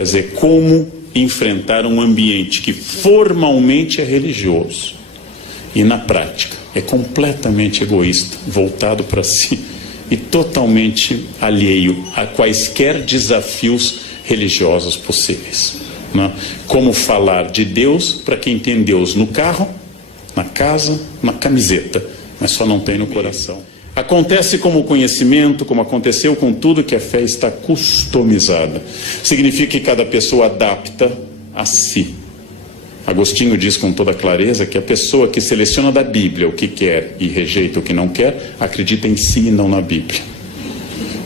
Quer dizer, como enfrentar um ambiente que formalmente é religioso e na prática é completamente egoísta, voltado para si e totalmente alheio a quaisquer desafios religiosos possíveis, né? Como falar de Deus para quem tem Deus no carro, na casa, na camiseta, mas só não tem no coração. Acontece como o conhecimento, como aconteceu com tudo, que a fé está customizada. Significa que cada pessoa adapta a si. Agostinho diz com toda clareza que a pessoa que seleciona da Bíblia o que quer e rejeita o que não quer, acredita em si e não na Bíblia.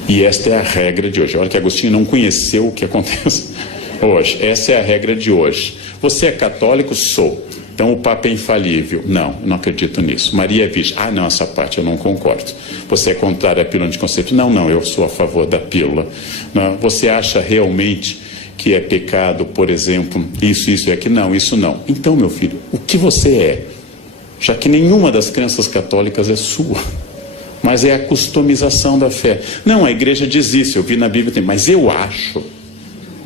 E esta é a regra de hoje. Olha que Agostinho não conheceu o que acontece hoje. Essa é a regra de hoje. Você é católico? Sou. Então o Papa é infalível. Não, eu não acredito nisso. Maria é virgem. Ah, não, essa parte eu não concordo. Você é contrário à pílula anticonceptiva? Não, não, eu sou a favor da pílula. Não, você acha realmente que é pecado, por exemplo, isso e aquilo? Não, isso não. Então, meu filho, o que você é? Já que nenhuma das crenças católicas é sua. Mas é a customização da fé. Não, a igreja diz isso, eu vi na Bíblia, mas eu acho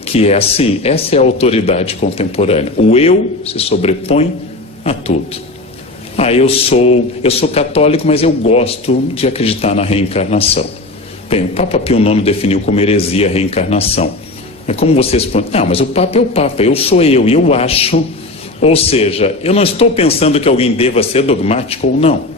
que é assim. Essa é a autoridade contemporânea. O eu se sobrepõe a tudo. Ah, eu sou católico, mas eu gosto de acreditar na reencarnação. Bem, o Papa Pio IX definiu como heresia a reencarnação. É como você responde, não, mas o Papa é o Papa, eu sou eu acho. Ou seja, eu não estou pensando que alguém deva ser dogmático ou não.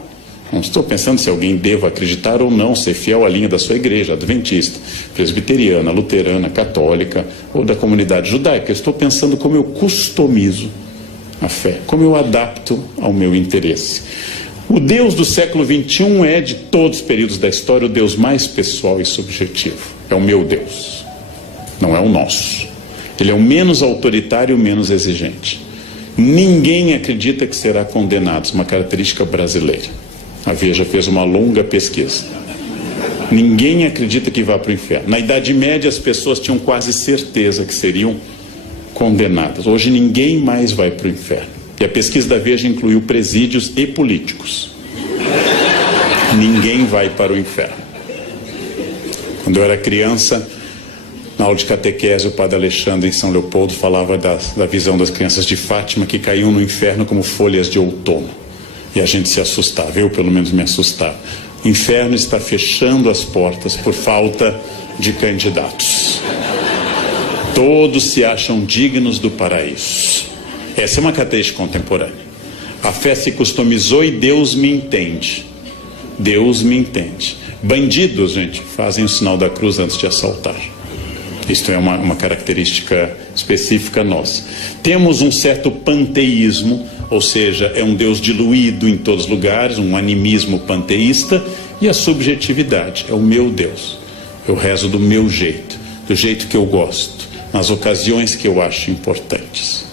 Não estou pensando se alguém deva acreditar ou não, ser fiel à linha da sua igreja, adventista, presbiteriana, luterana, católica ou da comunidade judaica. Eu estou pensando como eu customizo a fé, como eu adapto ao meu interesse. O Deus do século XXI é, de todos os períodos da história, o Deus mais pessoal e subjetivo. É o meu Deus, não é o nosso. Ele é o menos autoritário e o menos exigente. Ninguém acredita que será condenado, isso é uma característica brasileira. A Veja fez uma longa pesquisa. Ninguém acredita que vá para o inferno. Na Idade Média as pessoas tinham quase certeza que seriam condenadas. Hoje ninguém mais vai para o inferno. E a pesquisa da Veja incluiu presídios e políticos. Ninguém vai para o inferno. Quando eu era criança, na aula de catequese, o padre Alexandre em São Leopoldo falava da visão das crianças de Fátima que caíam no inferno como folhas de outono. E a gente se assustava, eu pelo menos me assustava. O inferno está fechando as portas por falta de candidatos. Todos se acham dignos do paraíso. Essa é uma característica contemporânea. A fé se customizou e Deus me entende. Deus me entende. Bandidos, gente, fazem o sinal da cruz antes de assaltar. Isto é uma característica específica nossa. Temos um certo panteísmo, ou seja, é um Deus diluído em todos os lugares, um animismo panteísta, e a subjetividade, é o meu Deus. Eu rezo do meu jeito, do jeito que eu gosto, nas ocasiões que eu acho importantes.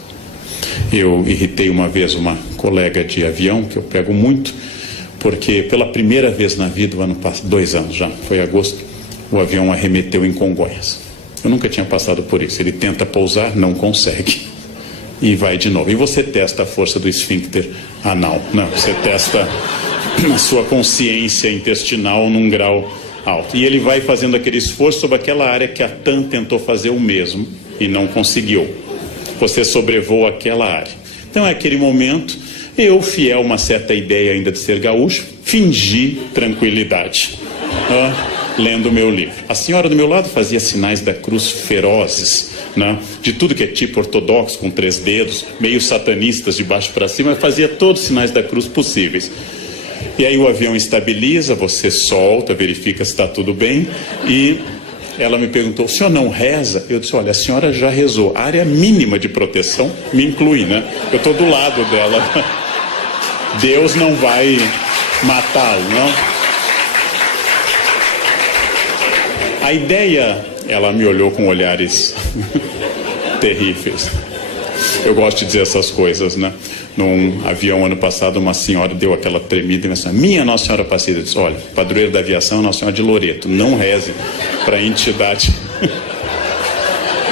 Eu irritei uma vez uma colega de avião, que eu pego muito, porque pela primeira vez na vida, 2 anos já, foi agosto, o avião arremeteu em Congonhas. Eu nunca tinha passado por isso. Ele tenta pousar, não consegue. E vai de novo. E você testa a força do esfíncter anal. Não, você testa a sua consciência intestinal num grau alto. E ele vai fazendo aquele esforço sobre aquela área que a TAM tentou fazer o mesmo e não conseguiu. Você sobrevoa aquela área. Então é aquele momento, eu, fiel a uma certa ideia ainda de ser gaúcho, fingi tranquilidade. Lendo o meu livro. A senhora do meu lado fazia sinais da cruz ferozes, né? De tudo que é tipo ortodoxo, com 3 dedos, meio satanistas de baixo para cima, fazia todos os sinais da cruz possíveis. E aí o avião estabiliza, você solta, verifica se está tudo bem, e ela me perguntou, o senhor não reza? Eu disse, olha, a senhora já rezou. A área mínima de proteção me inclui, né? Eu estou do lado dela. Deus não vai matá-lo, não? A ideia, ela me olhou com olhares terríveis. Eu gosto de dizer essas coisas, né? Num avião ano passado, uma senhora deu aquela tremida e disse, minha Nossa Senhora Aparecida. Eu disse, olha, padroeiro da aviação é Nossa Senhora de Loreto. Não reze para a entidade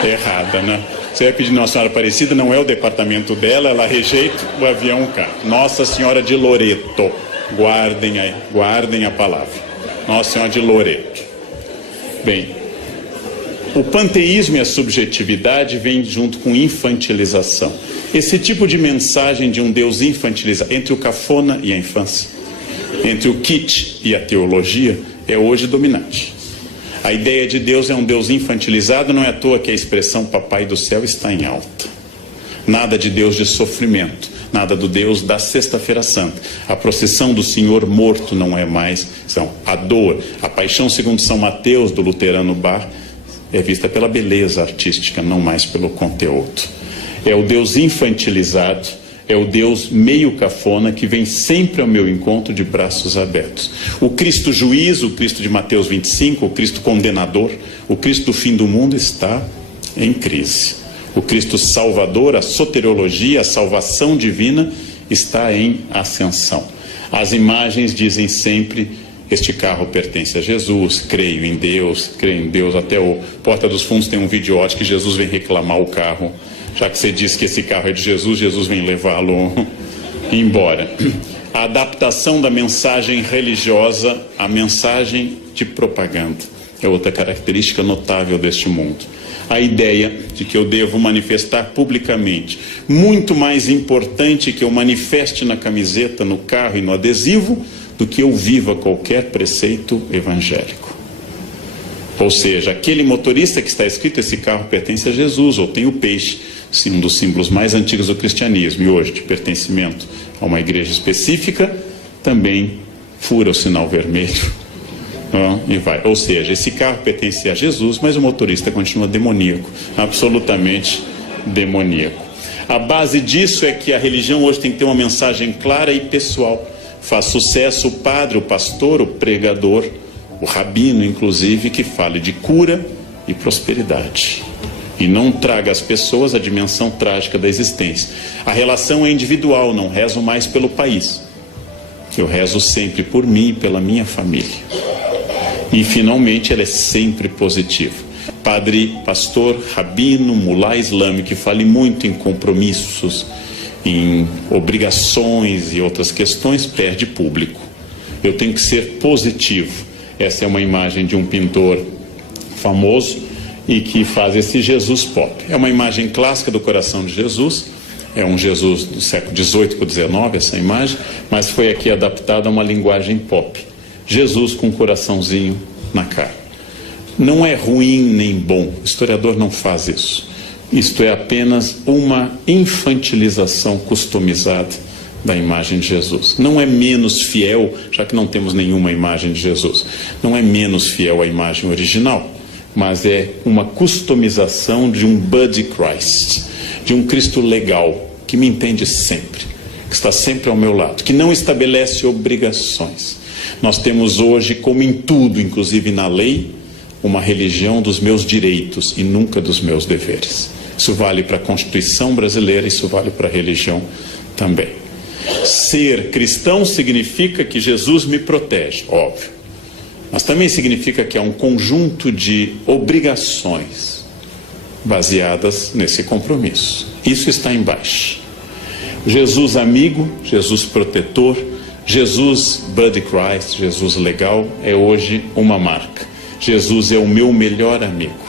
errada, né? Você vai pedir Nossa Senhora Aparecida, não é o departamento dela, ela rejeita, o avião cai. Nossa Senhora de Loreto. Guardem a palavra. Nossa Senhora de Loreto. Bem, O panteísmo e a subjetividade vêm junto com infantilização. Esse tipo de mensagem de um Deus infantilizado, entre o cafona e a infância, entre o kitsch e a teologia, é hoje dominante. A ideia de Deus é um Deus infantilizado, não é à toa que a expressão Papai do Céu está em alta. Nada de Deus de sofrimento, nada do Deus da Sexta-feira Santa. A procissão do Senhor morto não é mais, a dor, a paixão segundo São Mateus, do luterano Bach, é vista pela beleza artística, não mais pelo conteúdo. É o Deus infantilizado, é o Deus meio cafona que vem sempre ao meu encontro de braços abertos. O Cristo juiz, o Cristo de Mateus 25, o Cristo condenador, o Cristo do fim do mundo está em crise. O Cristo salvador, a soteriologia, a salvação divina está em ascensão. As imagens dizem sempre: este carro pertence a Jesus, creio em Deus, até o Porta dos Fundos tem um videote que Jesus vem reclamar o carro. Já que você disse que esse carro é de Jesus, Jesus vem levá-lo embora. A adaptação da mensagem religiosa à mensagem de propaganda é outra característica notável deste mundo. A ideia de que eu devo manifestar publicamente, muito mais importante que eu manifeste na camiseta, no carro e no adesivo, do que eu viva qualquer preceito evangélico. Ou seja, aquele motorista que está escrito, esse carro pertence a Jesus, ou tem o peixe, sim, um dos símbolos mais antigos do cristianismo, e hoje de pertencimento a uma igreja específica, também fura o sinal vermelho e vai. Ou seja, esse carro pertence a Jesus, mas o motorista continua demoníaco, absolutamente demoníaco. A base disso é que a religião hoje tem que ter uma mensagem clara e pessoal. Faz sucesso o padre, o pastor, o pregador, o rabino, inclusive, que fale de cura e prosperidade. E não traga às pessoas a dimensão trágica da existência. A relação é individual, não rezo mais pelo país. Eu rezo sempre por mim e pela minha família. E, finalmente, ela é sempre positiva. Padre, pastor, rabino, mulá islâmico, que fale muito em compromissos, em obrigações e outras questões, perde público. Eu tenho que ser positivo. Essa é uma imagem de um pintor famoso e que faz esse Jesus pop. É uma imagem clássica do coração de Jesus, é um Jesus do século XVIII para o XIX, essa imagem, mas foi aqui adaptada a uma linguagem pop. Jesus com um coraçãozinho na cara. Não é ruim nem bom, o historiador não faz isso. Isto é apenas uma infantilização customizada da imagem de Jesus. Não é menos fiel, já que não temos nenhuma imagem de Jesus. Não é menos fiel à imagem original, mas é uma customização de um Buddy Christ, de um Cristo legal, que me entende sempre, que está sempre ao meu lado, que não estabelece obrigações. Nós temos hoje, como em tudo, inclusive na lei, uma religião dos meus direitos e nunca dos meus deveres. Isso vale para a Constituição brasileira, isso vale para a religião também. Ser cristão significa que Jesus me protege, óbvio. Mas também significa que há um conjunto de obrigações baseadas nesse compromisso. Isso está embaixo. Jesus amigo, Jesus protetor, Jesus Buddy Christ, Jesus legal, é hoje uma marca. Jesus é o meu melhor amigo.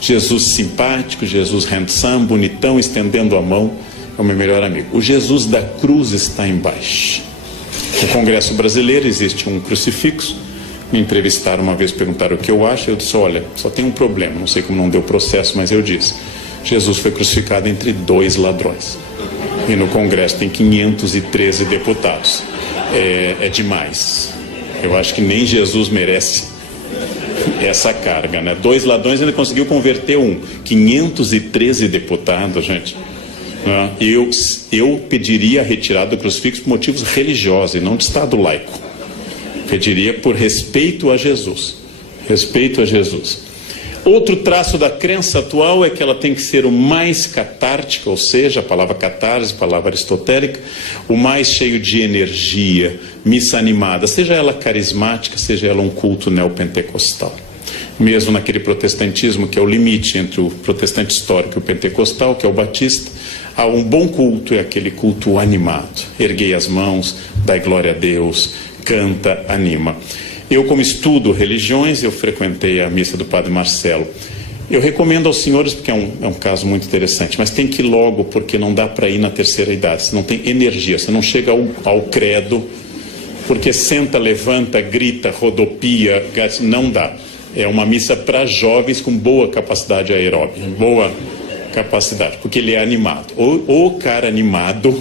Jesus simpático, Jesus handsome, bonitão, estendendo a mão, é o meu melhor amigo. O Jesus da cruz está embaixo. No Congresso Brasileiro existe um crucifixo. Me entrevistaram uma vez, perguntaram o que eu acho. Eu disse: olha, só tem um problema, não sei como não deu processo, mas eu disse: Jesus foi crucificado entre 2 ladrões. E no Congresso tem 513 deputados. É demais. Eu acho que nem Jesus merece essa carga, né? 2 ladrões ainda conseguiu converter um. 513 deputados, gente. Eu pediria a retirada do crucifixo por motivos religiosos e não de Estado laico. Pediria por respeito a Jesus. Respeito a Jesus. Outro traço da crença atual é que ela tem que ser o mais catártica, ou seja, a palavra catarse, a palavra aristotélica, o mais cheio de energia, missa animada, seja ela carismática, seja ela um culto neopentecostal. Mesmo naquele protestantismo que é o limite entre o protestante histórico e o pentecostal, que é o batista, há um bom culto, é aquele culto animado. Erguei as mãos, dai glória a Deus, canta, anima. Eu, como estudo religiões, eu frequentei a missa do Padre Marcelo. Eu recomendo aos senhores, porque é um caso muito interessante, mas tem que ir logo, porque não dá para ir na terceira idade. Você não tem energia, você não chega ao credo, porque senta, levanta, grita, rodopia, não dá. É uma missa para jovens com boa capacidade aeróbica, boa capacidade, porque ele é animado. O cara animado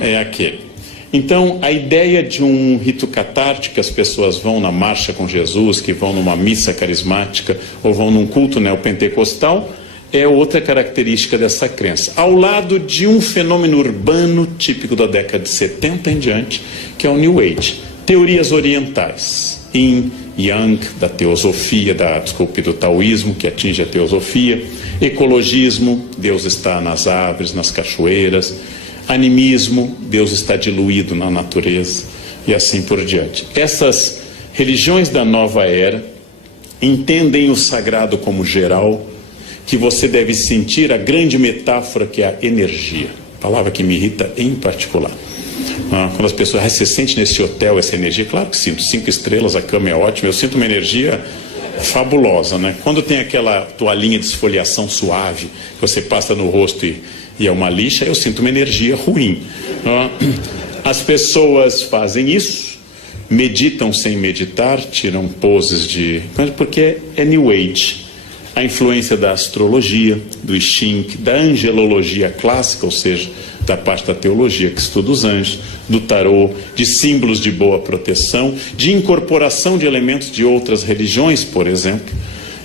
é aquele. Então, a ideia de um rito catártico, que as pessoas vão na marcha com Jesus, que vão numa missa carismática ou vão num culto neopentecostal, é outra característica dessa crença. Ao lado de um fenômeno urbano típico da década de 70 em diante, que é o New Age. Teorias orientais, Yin, Yang, da teosofia, do taoísmo, que atinge a teosofia, ecologismo, Deus está nas árvores, nas cachoeiras, animismo, Deus está diluído na natureza, e assim por diante. Essas religiões da nova era entendem o sagrado como geral, que você deve sentir a grande metáfora que é a energia, palavra que me irrita em particular. Quando as pessoas, você sente nesse hotel essa energia? Claro que sinto, 5 estrelas, a cama é ótima, eu sinto uma energia fabulosa, né? Quando tem aquela toalhinha de esfoliação suave, que você passa no rosto e é uma lixa, eu sinto uma energia ruim. As pessoas fazem isso, meditam sem meditar, tiram poses porque é New Age. A influência da astrologia, do I Ching, da angelologia clássica, ou seja, da parte da teologia que estuda os anjos, do tarô, de símbolos de boa proteção, de incorporação de elementos de outras religiões, por exemplo.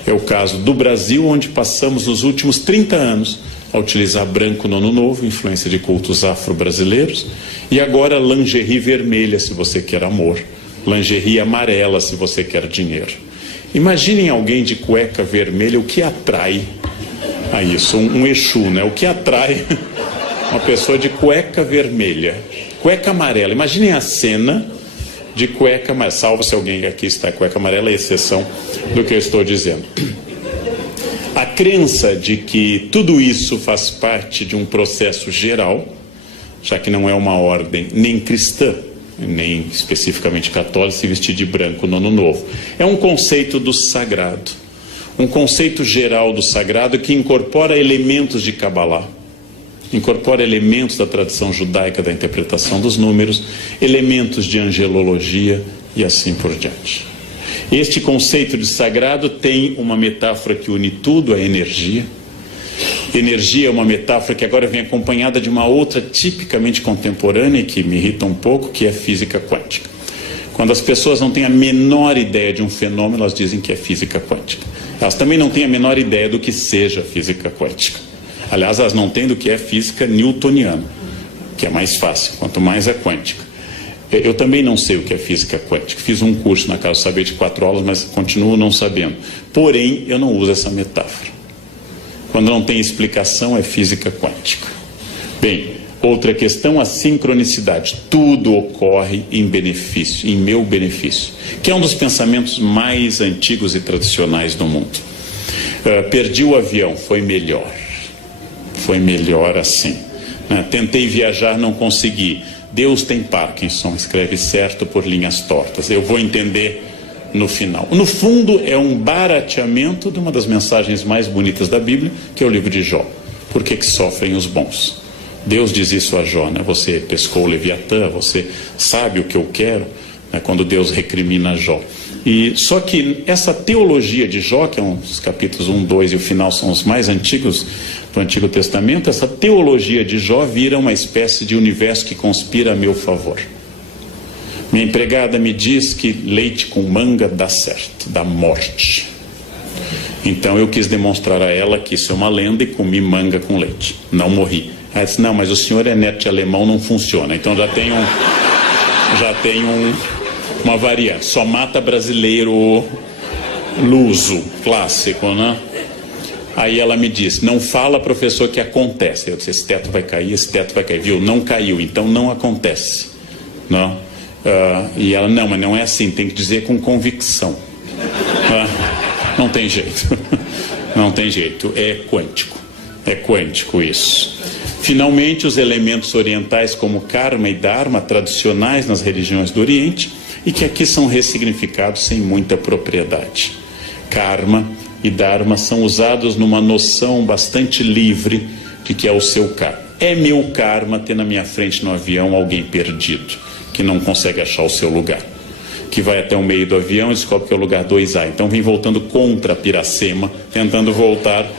É o caso do Brasil, onde passamos nos últimos 30 anos a utilizar branco no Ano Novo, influência de cultos afro-brasileiros, e agora lingerie vermelha, se você quer amor, lingerie amarela, se você quer dinheiro. Imaginem alguém de cueca vermelha, o que atrai a isso? Um Exu, né? O que atrai uma pessoa de cueca vermelha? Cueca amarela. Imaginem a cena de cueca amarela. Salvo se alguém aqui está cueca amarela, é exceção do que eu estou dizendo. A crença de que tudo isso faz parte de um processo geral, já que não é uma ordem nem cristã, nem especificamente católica, se vestir de branco no Ano Novo. É um conceito do sagrado, um conceito geral do sagrado que incorpora elementos de Kabbalah, incorpora elementos da tradição judaica da interpretação dos números, elementos de angelologia e assim por diante. Este conceito de sagrado tem uma metáfora que une tudo, a energia. Energia é uma metáfora que agora vem acompanhada de uma outra tipicamente contemporânea, que me irrita um pouco, que é a física quântica. Quando as pessoas não têm a menor ideia de um fenômeno, elas dizem que é física quântica. Elas também não têm a menor ideia do que seja física quântica. Aliás, elas não têm do que é física newtoniana, que é mais fácil, quanto mais é quântica. Eu também não sei o que é física quântica. Fiz um curso na Casa do Saber de 4 aulas, mas continuo não sabendo. Porém, eu não uso essa metáfora. Quando não tem explicação, é física quântica. Bem, outra questão, a sincronicidade. Tudo ocorre em benefício, em meu benefício, que é um dos pensamentos mais antigos e tradicionais do mundo. Perdi o avião, foi melhor. Foi melhor assim. Tentei viajar, não consegui. Deus tem Parkinson, escreve certo por linhas tortas. Eu vou entender no final. No fundo, é um barateamento de uma das mensagens mais bonitas da Bíblia, que é o livro de Jó. Por que sofrem os bons? Deus diz isso a Jó, né? Você pescou o Leviatã, você sabe o que eu quero, né? Quando Deus recrimina Jó. Só que essa teologia de Jó, que é os capítulos 1, 2 e o final são os mais antigos do Antigo Testamento, essa teologia de Jó vira uma espécie de universo que conspira a meu favor. Minha empregada me diz que leite com manga dá certo, dá morte. Então eu quis demonstrar a ela que isso é uma lenda e comi manga com leite. Não morri. Ela disse, não, mas o senhor é neto de alemão, não funciona. Então já tem uma variante. Só mata brasileiro luso, clássico, né? Aí ela me disse, não fala, professor, que acontece. Eu disse, esse teto vai cair, viu? Não caiu, então não acontece. Não? E ela, não, mas não é assim, tem que dizer com convicção. Não tem jeito. Não tem jeito, é quântico isso. Finalmente, os elementos orientais como karma e dharma, tradicionais nas religiões do Oriente, e que aqui são ressignificados sem muita propriedade. Karma, e dharma são usados numa noção bastante livre de que é o seu karma. É meu karma ter na minha frente no avião alguém perdido, que não consegue achar o seu lugar, que vai até o meio do avião e descobre que é o lugar 2A. Então vem voltando contra Piracema, tentando voltar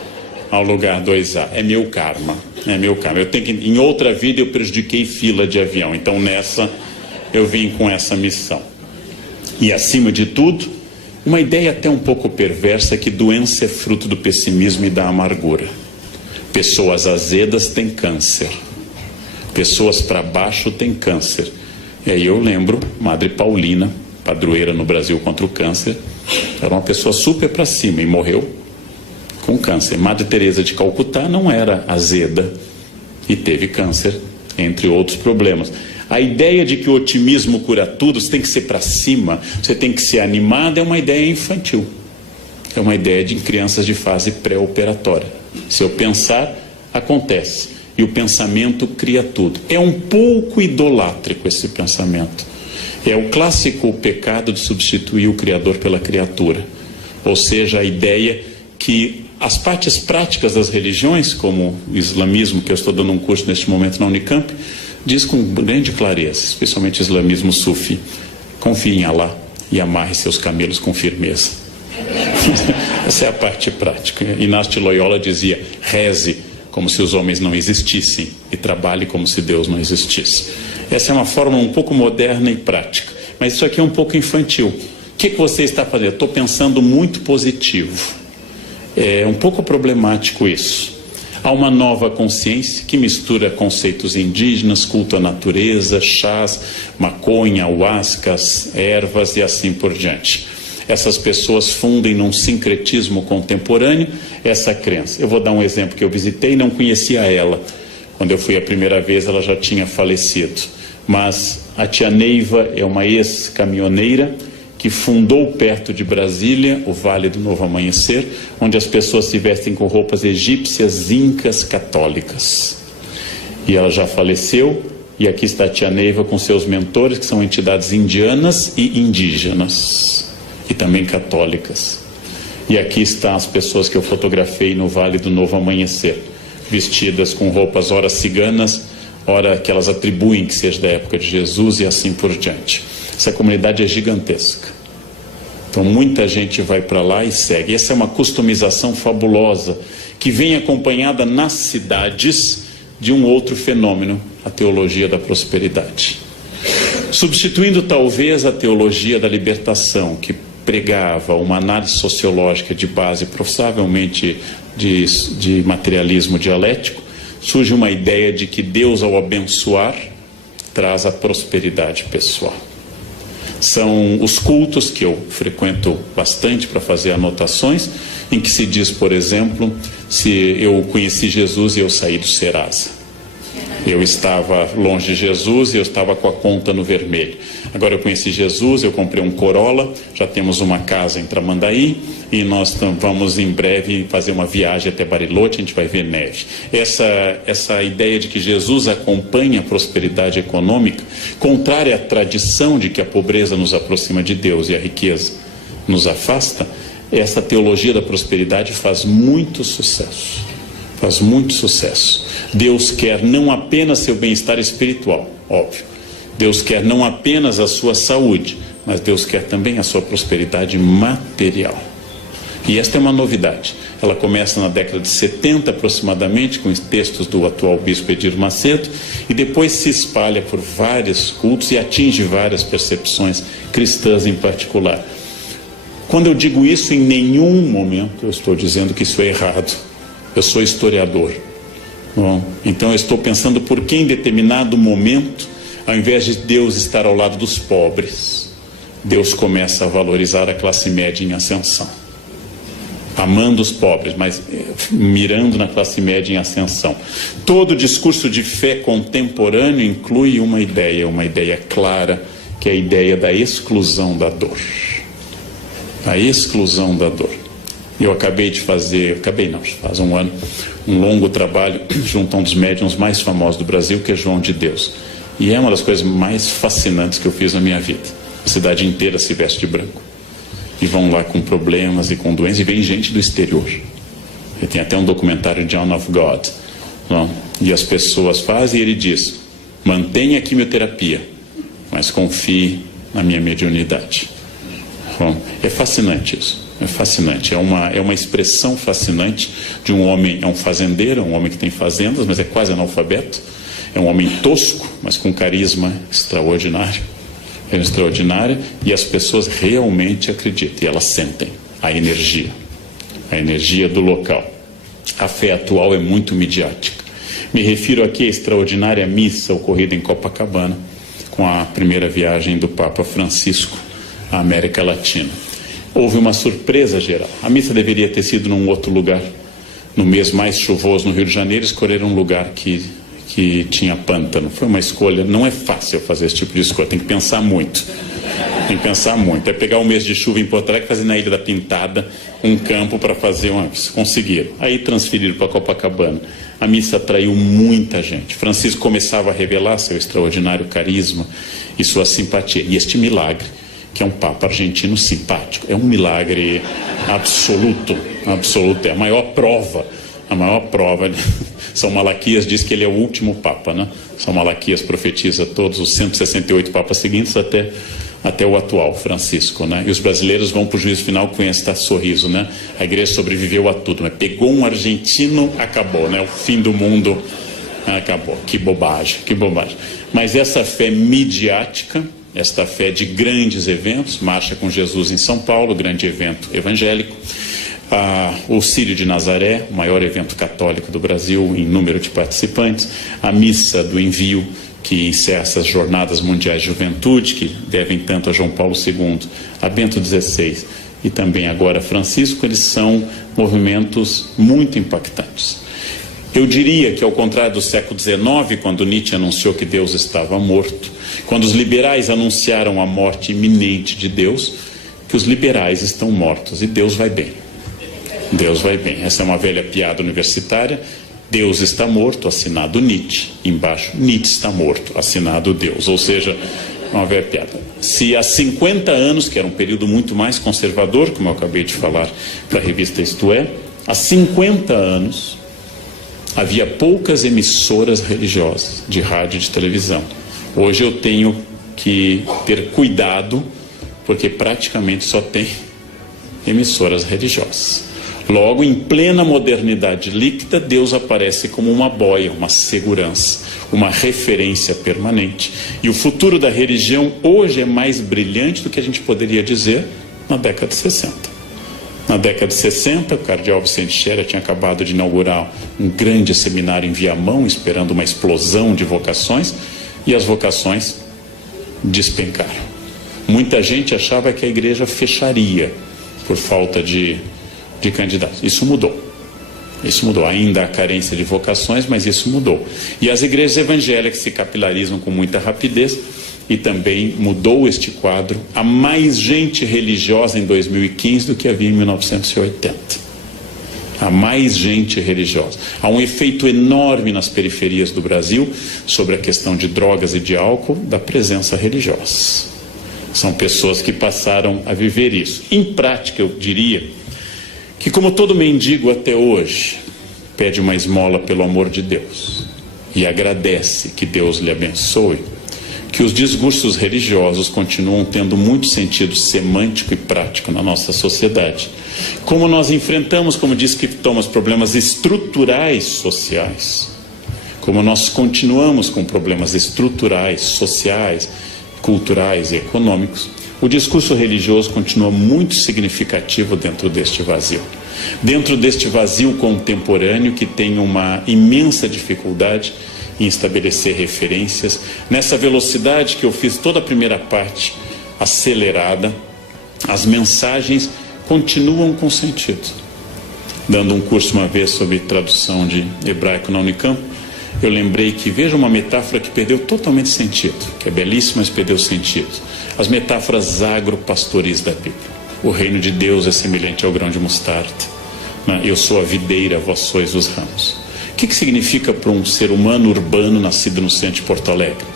ao lugar 2A. É meu karma, é meu karma. Eu tenho que, em outra vida eu prejudiquei fila de avião, então nessa eu vim com essa missão. E acima de tudo, uma ideia até um pouco perversa que doença é fruto do pessimismo e da amargura. Pessoas azedas têm câncer, pessoas para baixo têm câncer. E aí eu lembro, Madre Paulina, padroeira no Brasil contra o câncer, era uma pessoa super para cima e morreu com câncer. Madre Teresa de Calcutá não era azeda e teve câncer, entre outros problemas. A ideia de que o otimismo cura tudo, você tem que ser para cima, você tem que ser animado, é uma ideia infantil. É uma ideia de crianças de fase pré-operatória. Se eu pensar, acontece. E o pensamento cria tudo. É um pouco idolátrico esse pensamento. É o clássico pecado de substituir o Criador pela criatura. Ou seja, a ideia que as partes práticas das religiões, como o islamismo, que eu estou dando um curso neste momento na Unicamp, diz com grande clareza, especialmente o islamismo sufi: confie em Allah e amarre seus camelos com firmeza. Essa é a parte prática. Inácio de Loyola dizia: reze como se os homens não existissem e trabalhe como se Deus não existisse. Essa é uma forma um pouco moderna e prática, mas isso aqui é um pouco infantil. O que você está fazendo? Estou pensando muito positivo. É um pouco problemático isso. Há uma nova consciência que mistura conceitos indígenas, culto à natureza, chás, maconha, ayahuascas, ervas e assim por diante. Essas pessoas fundem num sincretismo contemporâneo essa crença. Eu vou dar um exemplo que eu visitei e não conhecia ela. Quando eu fui a primeira vez, ela já tinha falecido. Mas a tia Neiva é uma ex-caminhoneira que fundou perto de Brasília o Vale do Novo Amanhecer, onde as pessoas se vestem com roupas egípcias, incas, católicas. E ela já faleceu, e aqui está a tia Neiva com seus mentores, que são entidades indianas e indígenas, e também católicas. E aqui estão as pessoas que eu fotografei no Vale do Novo Amanhecer, vestidas com roupas ora ciganas, ora que elas atribuem que seja da época de Jesus e assim por diante. Essa comunidade é gigantesca. Então muita gente vai para lá e segue. Essa é uma customização fabulosa que vem acompanhada nas cidades de um outro fenômeno, a teologia da prosperidade. Substituindo talvez a teologia da libertação, que pregava uma análise sociológica de base provavelmente de materialismo dialético, surge uma ideia de que Deus, ao abençoar, traz a prosperidade pessoal. São os cultos que eu frequento bastante para fazer anotações, em que se diz, por exemplo, se eu conheci Jesus e eu saí do Serasa. Eu estava longe de Jesus e eu estava com a conta no vermelho. Agora eu conheci Jesus, eu comprei um Corolla, já temos uma casa em Tramandaí e nós vamos em breve fazer uma viagem até Bariloche, a gente vai ver neve. Essa ideia de que Jesus acompanha a prosperidade econômica, contrária à tradição de que a pobreza nos aproxima de Deus e a riqueza nos afasta, essa teologia da prosperidade faz muito sucesso. Faz muito sucesso. Deus quer não apenas seu bem-estar espiritual, óbvio. Deus quer não apenas a sua saúde, mas Deus quer também a sua prosperidade material. E esta é uma novidade. Ela começa na década de 70 aproximadamente, com os textos do atual bispo Edir Macedo, e depois se espalha por vários cultos e atinge várias percepções cristãs em particular. Quando eu digo isso, em nenhum momento eu estou dizendo que isso é errado. Eu sou historiador. Bom, então eu estou pensando por que em determinado momento, ao invés de Deus estar ao lado dos pobres, Deus começa a valorizar a classe média em ascensão. Amando os pobres, mas mirando na classe média em ascensão. Todo discurso de fé contemporâneo inclui uma ideia clara, que é a ideia da exclusão da dor. A exclusão da dor. Eu acabei de fazer, faz um ano, um longo trabalho junto a um dos médiuns mais famosos do Brasil, que é João de Deus. E é uma das coisas mais fascinantes que eu fiz na minha vida. A cidade inteira se veste de branco. e vão lá com problemas e com doenças, e vem gente do exterior. E tem até um documentário, John of God, não? E as pessoas fazem, e ele diz: mantenha a quimioterapia, mas confie na minha mediunidade. Bom, é fascinante isso. É fascinante, é uma expressão fascinante de um homem, é um fazendeiro, um homem que tem fazendas, mas é quase analfabeto, é um homem tosco, mas com carisma extraordinário, e as pessoas realmente acreditam, e elas sentem a energia do local. A fé atual é muito midiática. Me refiro aqui à extraordinária missa ocorrida em Copacabana, com a primeira viagem do Papa Francisco à América Latina. Houve uma surpresa geral. A missa deveria ter sido num outro lugar. No mês mais chuvoso no Rio de Janeiro, escolheram um lugar que tinha pântano. Foi uma escolha, não é fácil fazer esse tipo de escolha, tem que pensar muito. É pegar um mês de chuva em Porto Alegre e fazer na Ilha da Pintada um campo para fazer uma missa. Conseguiram. Aí transferiram para Copacabana. A missa atraiu muita gente. Francisco começava a revelar seu extraordinário carisma e sua simpatia. E este milagre, que é um Papa argentino simpático, é um milagre absoluto, é a maior prova. São Malaquias diz que ele é o último Papa, né? São Malaquias profetiza todos os 168 Papas seguintes até o atual, Francisco, né? E os brasileiros vão para o juízo final com esse sorriso, né? A igreja sobreviveu a tudo, mas pegou um argentino, acabou, né? O fim do mundo acabou. Que bobagem. Mas essa fé midiática, esta fé de grandes eventos, Marcha com Jesus em São Paulo, grande evento evangélico, o Círio de Nazaré, o maior evento católico do Brasil em número de participantes, a Missa do Envio, que encerra essas jornadas mundiais de juventude, que devem tanto a João Paulo II, a Bento XVI e também agora a Francisco, eles são movimentos muito impactantes. Eu diria que, ao contrário do século XIX, quando Nietzsche anunciou que Deus estava morto, quando os liberais anunciaram a morte iminente de Deus, que os liberais estão mortos e Deus vai bem. Deus vai bem. Essa é uma velha piada universitária. Deus está morto, assinado Nietzsche. Embaixo, Nietzsche está morto, assinado Deus. Ou seja, uma velha piada. Se há 50 anos, que era um período muito mais conservador, como eu acabei de falar para a revista Isto É, há 50 anos havia poucas emissoras religiosas de rádio e de televisão. Hoje eu tenho que ter cuidado, porque praticamente só tem emissoras religiosas. Logo, em plena modernidade líquida, Deus aparece como uma boia, uma segurança, uma referência permanente. E o futuro da religião hoje é mais brilhante do que a gente poderia dizer na década de 60. Na década de 60, o cardeal Vicente Scherer tinha acabado de inaugurar um grande seminário em Viamão, esperando uma explosão de vocações, e as vocações despencaram. Muita gente achava que a igreja fecharia por falta de candidatos. Isso mudou. Ainda há carência de vocações, mas isso mudou. E as igrejas evangélicas se capilarizam com muita rapidez, e também mudou este quadro. Há mais gente religiosa em 2015 do que havia em 1980. Há mais gente religiosa. Há um efeito enorme nas periferias do Brasil sobre a questão de drogas e de álcool, da presença religiosa. São pessoas que passaram a viver isso. Em prática, eu diria que, como todo mendigo até hoje pede uma esmola pelo amor de Deus e agradece que Deus lhe abençoe, que os discursos religiosos continuam tendo muito sentido semântico e prático na nossa sociedade. Como nós enfrentamos, como diz Kip Thomas, problemas estruturais sociais, como nós continuamos com problemas estruturais, sociais, culturais e econômicos, o discurso religioso continua muito significativo dentro deste vazio. Dentro deste vazio contemporâneo que tem uma imensa dificuldade em estabelecer referências. Nessa velocidade que eu fiz toda a primeira parte acelerada, as mensagens continuam com sentido. Dando um curso uma vez sobre tradução de hebraico na Unicamp, eu lembrei que, veja uma metáfora que perdeu totalmente sentido, que é belíssima, mas perdeu sentido. As metáforas agropastoris da Bíblia. O reino de Deus é semelhante ao grão de mostarda. Eu sou a videira, vós sois os ramos. O que significa para um ser humano urbano nascido no centro de Porto Alegre?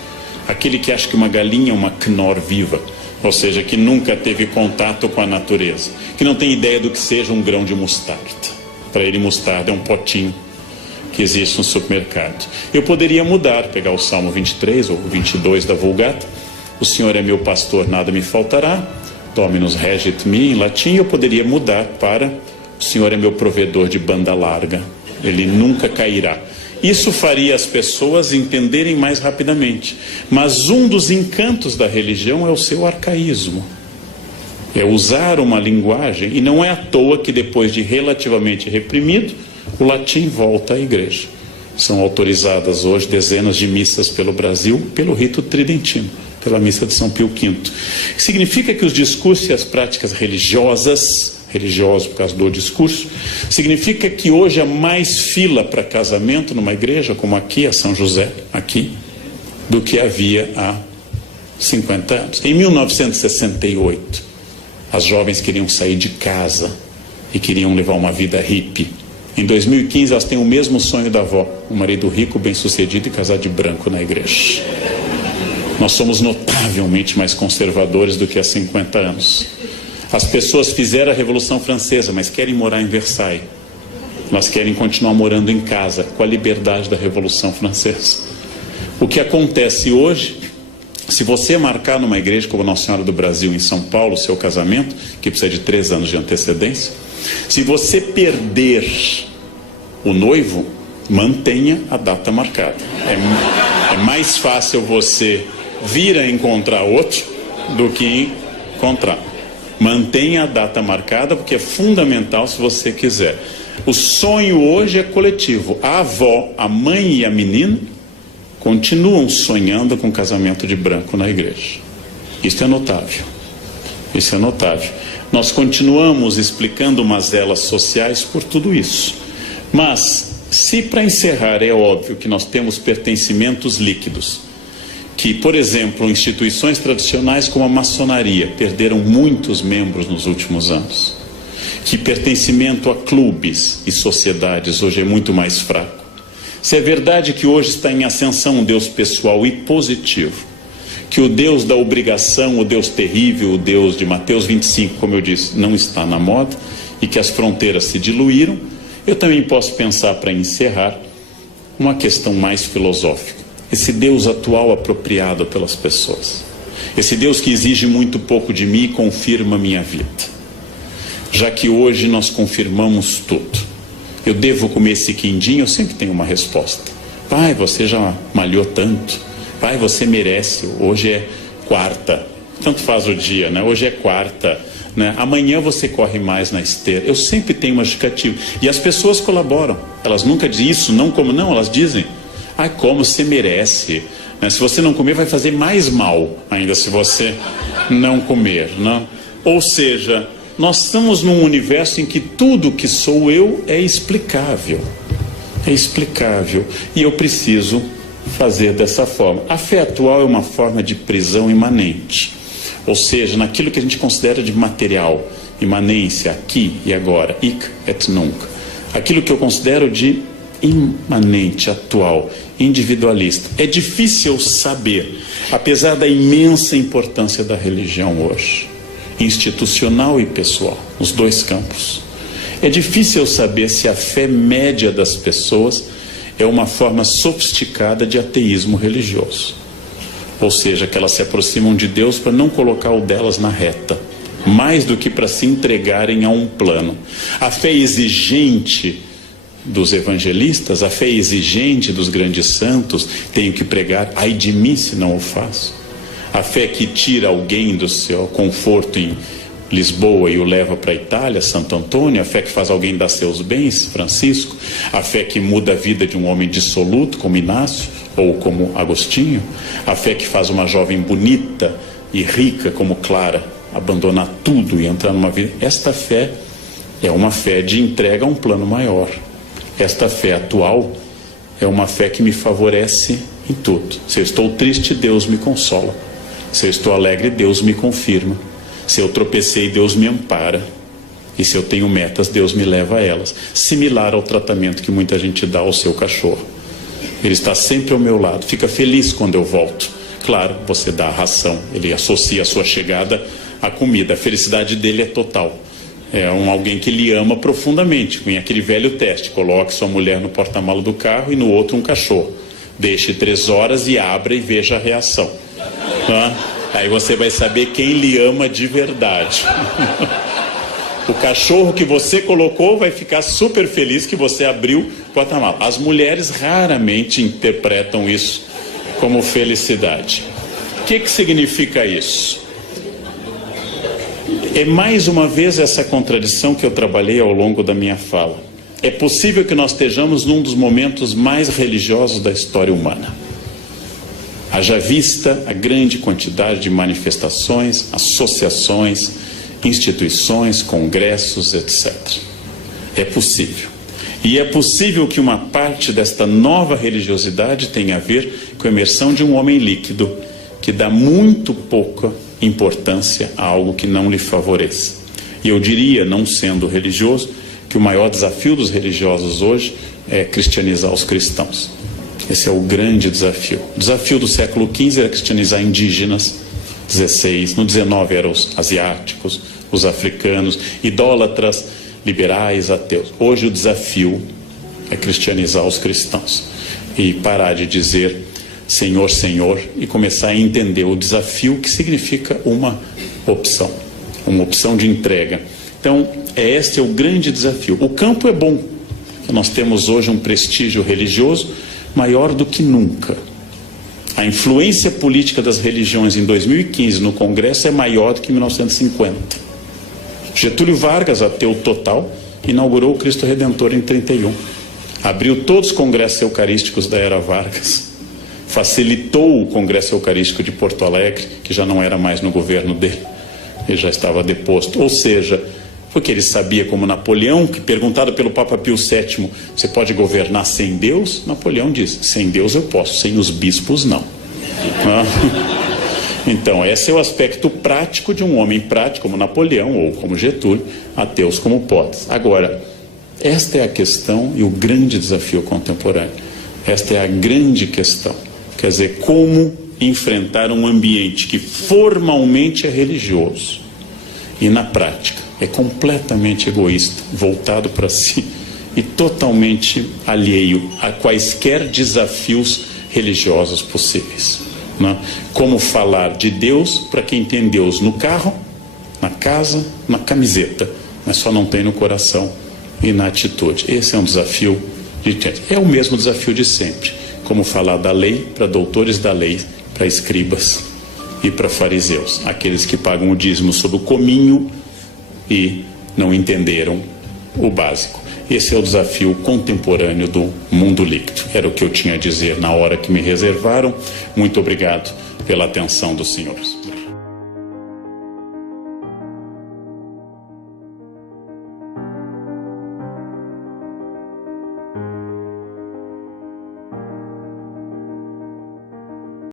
Aquele que acha que uma galinha é uma Knorr viva ou seja, que nunca teve contato com a natureza, que não tem ideia do que seja um grão de mostarda. Para ele, mostarda é um potinho que existe no supermercado. Eu poderia mudar, pegar o Salmo 23 ou 22 da Vulgata: o Senhor é meu pastor, nada me faltará, Dominus regit me, em latim. Eu poderia mudar para: o Senhor é meu provedor de banda larga, ele nunca cairá. Isso faria as pessoas entenderem mais rapidamente. Mas um dos encantos da religião é o seu arcaísmo. É usar uma linguagem, e não é à toa que depois de relativamente reprimido, o latim volta à igreja. São autorizadas hoje dezenas de missas pelo Brasil pelo rito tridentino, pela missa de São Pio V. Significa que os discursos e as práticas religiosos por causa do discurso, significa que hoje há mais fila para casamento numa igreja como aqui, a São José, aqui, do que havia há 50 anos. Em 1968, as jovens queriam sair de casa e queriam levar uma vida hippie. Em 2015, elas têm o mesmo sonho da avó: um marido rico, bem-sucedido e casar de branco na igreja. Nós somos notavelmente mais conservadores do que há 50 anos. As pessoas fizeram a Revolução Francesa, mas querem morar em Versailles. Elas querem continuar morando em casa, com a liberdade da Revolução Francesa. O que acontece hoje, se você marcar numa igreja como Nossa Senhora do Brasil, em São Paulo, seu casamento, que precisa de 3 anos de antecedência, se você perder o noivo, mantenha a data marcada. É mais fácil você vir a encontrar outro do que encontrar. Mantenha a data marcada, porque é fundamental se você quiser. O sonho hoje é coletivo. A avó, a mãe e a menina continuam sonhando com casamento de branco na igreja. Isso é notável. Isso é notável. Nós continuamos explicando mazelas sociais por tudo isso. Mas, se para encerrar é óbvio que nós temos pertencimentos líquidos, que, por exemplo, instituições tradicionais como a maçonaria perderam muitos membros nos últimos anos, que pertencimento a clubes e sociedades hoje é muito mais fraco, se é verdade que hoje está em ascensão um Deus pessoal e positivo, que o Deus da obrigação, o Deus terrível, o Deus de Mateus 25, como eu disse, não está na moda, e que as fronteiras se diluíram, eu também posso pensar, para encerrar, uma questão mais filosófica. Esse Deus atual apropriado pelas pessoas, esse Deus que exige muito pouco de mim e confirma a minha vida, já que hoje nós confirmamos tudo. Eu devo comer esse quindim? Eu sempre tenho uma resposta: pai, você já malhou tanto, pai, você merece, hoje é quarta, tanto faz o dia, né? Hoje é quarta, né? Amanhã você corre mais na esteira. Eu sempre tenho uma justificativa, e as pessoas colaboram, elas nunca dizem isso, não como não, elas dizem: ai, como você merece, né? Se você não comer vai fazer mais mal ainda se você não comer, né? Ou seja, nós estamos num universo em que tudo que sou eu é explicável, e eu preciso fazer dessa forma. A fé atual é uma forma de prisão imanente, ou seja, naquilo que a gente considera de material, imanência, aqui e agora, hic et nunc, aquilo que eu considero de imanente, atual, individualista. É difícil saber, apesar da imensa importância da religião hoje, institucional e pessoal, nos dois campos. É difícil saber se a fé média das pessoas é uma forma sofisticada de ateísmo religioso. Ou seja, que elas se aproximam de Deus para não colocar o delas na reta, mais do que para se entregarem a um plano. A fé exigente dos evangelistas, a fé exigente dos grandes santos, tenho que pregar, ai de mim se não o faço. A fé que tira alguém do seu conforto em Lisboa e o leva para a Itália, Santo Antônio, a fé que faz alguém dar seus bens, Francisco, a fé que muda a vida de um homem dissoluto, como Inácio, ou como Agostinho, a fé que faz uma jovem bonita e rica, como Clara, abandonar tudo e entrar numa vida. Esta fé é uma fé de entrega a um plano maior. Esta fé atual é uma fé que me favorece em tudo. Se eu estou triste, Deus me consola. Se eu estou alegre, Deus me confirma. Se eu tropecei, Deus me ampara. E se eu tenho metas, Deus me leva a elas. Similar ao tratamento que muita gente dá ao seu cachorro. Ele está sempre ao meu lado, fica feliz quando eu volto. Claro, você dá a ração, ele associa a sua chegada à comida. A felicidade dele é total. É alguém que lhe ama profundamente, com aquele velho teste: coloque sua mulher no porta-malas do carro e no outro um cachorro. Deixe 3 horas e abra e veja a reação. Aí você vai saber quem lhe ama de verdade. O cachorro que você colocou vai ficar super feliz que você abriu o porta-malas. As mulheres raramente interpretam isso como felicidade. O que significa isso? É mais uma vez essa contradição que eu trabalhei ao longo da minha fala. É possível que nós estejamos num dos momentos mais religiosos da história humana. Haja vista a grande quantidade de manifestações, associações, instituições, congressos, etc. É possível. E é possível que uma parte desta nova religiosidade tenha a ver com a emersão de um homem líquido, que dá muito pouca importância a algo que não lhe favoreça. E eu diria, não sendo religioso, que o maior desafio dos religiosos hoje é cristianizar os cristãos. Esse é o grande desafio. O desafio do século XV era cristianizar indígenas, 16, no 19 eram os asiáticos, os africanos, idólatras, liberais, ateus. Hoje o desafio é cristianizar os cristãos e parar de dizer Senhor, Senhor, e começar a entender o desafio que significa uma opção de entrega. Então, este é o grande desafio. O campo é bom. Nós temos hoje um prestígio religioso maior do que nunca. A influência política das religiões em 2015 no Congresso é maior do que em 1950. Getúlio Vargas, ateu total, inaugurou o Cristo Redentor em 31. Abriu todos os congressos eucarísticos da era Vargas. Facilitou o Congresso Eucarístico de Porto Alegre, que já não era mais no governo dele. Ele já estava deposto. Ou seja, porque ele sabia, como Napoleão, que perguntado pelo Papa Pio VII, você pode governar sem Deus? Napoleão diz, sem Deus eu posso, sem os bispos não. Então, esse é o aspecto prático de um homem prático como Napoleão ou como Getúlio, ateus como Potes. Agora, esta é a questão e o grande desafio contemporâneo. Esta é a grande questão. Quer dizer, como enfrentar um ambiente que formalmente é religioso e na prática é completamente egoísta, voltado para si e totalmente alheio a quaisquer desafios religiosos possíveis. Né? Como falar de Deus para quem tem Deus no carro, na casa, na camiseta, mas só não tem no coração e na atitude. Esse é um desafio é o mesmo desafio de sempre. Como falar da lei para doutores da lei, para escribas e para fariseus, aqueles que pagam o dízimo sob o cominho e não entenderam o básico. Esse é o desafio contemporâneo do mundo líquido. Era o que eu tinha a dizer na hora que me reservaram. Muito obrigado pela atenção dos senhores.